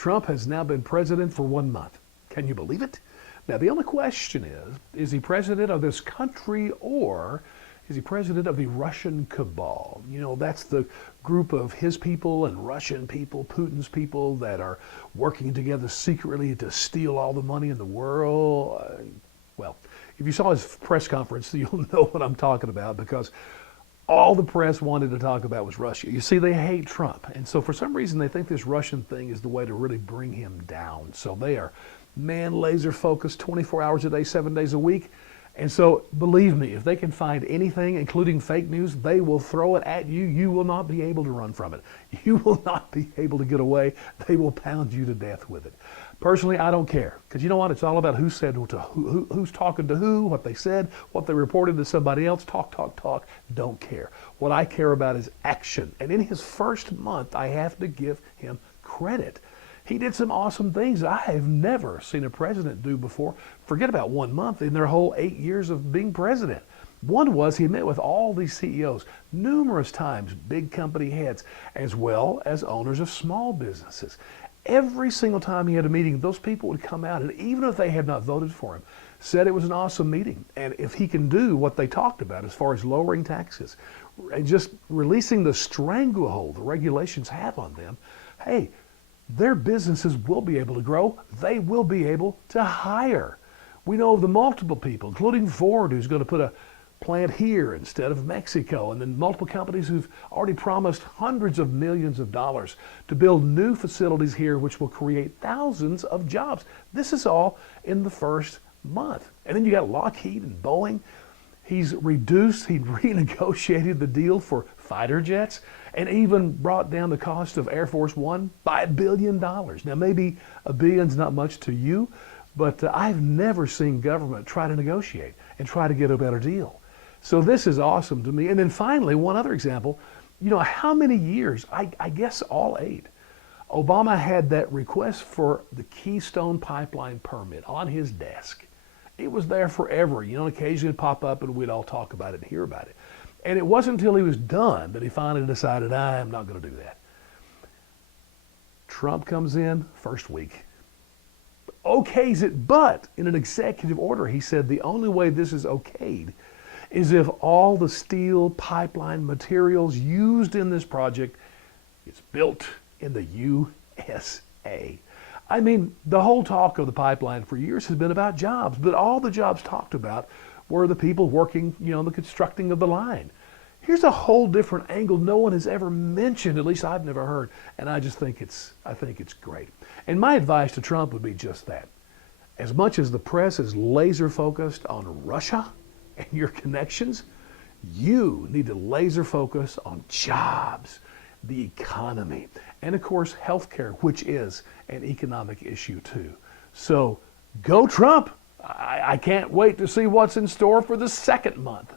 Trump has now been president for 1 month. Can you believe it? Now, the only question is he president of this country or is he president of the Russian Cabal? You know, that's the group of his people and Russian people, Putin's people, that are working together secretly to steal all the money in the world. Well, if you saw his press conference, you'll know what I'm talking about, because all the press wanted to talk about was Russia. You see, they hate Trump. And so for some reason, they think this Russian thing is the way to really bring him down. So they are, laser focused 24 hours a day, 7 days a week. And so believe me, if they can find anything, including fake news, they will throw it at you. You will not be able to run from it. You will not be able to get away. They will pound you to death with it. Personally, I don't care, because you know what? It's all about who said to who's talking to who, what they said, what they reported to somebody else. Talk, talk, talk. Don't care. What I care about is action. And in his first month, I have to give him credit. He did some awesome things that I have never seen a president do before. Forget about 1 month, in their whole 8 years of being president. One was he met with all these CEOs numerous times, big company heads, as well as owners of small businesses. Every single time he had a meeting, those people would come out, and even if they had not voted for him, said it was an awesome meeting. And if he can do what they talked about as far as lowering taxes and just releasing the stranglehold the regulations have on them, hey, their businesses will be able to grow. They will be able to hire. We know of the multiple people, including Ford, who's going to put a plant here instead of Mexico, and then multiple companies who've already promised hundreds of millions of dollars to build new facilities here, which will create thousands of jobs. This is all in the first month. And then you got Lockheed and Boeing. He renegotiated the deal for fighter jets and even brought down the cost of Air Force One by $1 billion. Now, maybe $1 billion's not much to you, but I've never seen government try to negotiate and try to get a better deal. So this is awesome to me. And then finally, one other example, you know, how many years, I guess all 8, Obama had that request for the Keystone Pipeline permit on his desk. It was there forever. You know, occasionally it'd pop up and we'd all talk about it and hear about it. And it wasn't until he was done that he finally decided, I'm not going to do that. Trump comes in first week, okays it, but in an executive order, he said the only way this is okayed is if all the steel pipeline materials used in this project is built in the USA. I mean, the whole talk of the pipeline for years has been about jobs, but all the jobs talked about were the people working, you know, the constructing of the line. Here's a whole different angle no one has ever mentioned, at least I've never heard, and I think it's great. And my advice to Trump would be just that. As much as the press is laser focused on Russia and your connections, you need to laser focus on jobs, the economy, and of course healthcare, which is an economic issue too. So go Trump. I can't wait to see what's in store for the second month.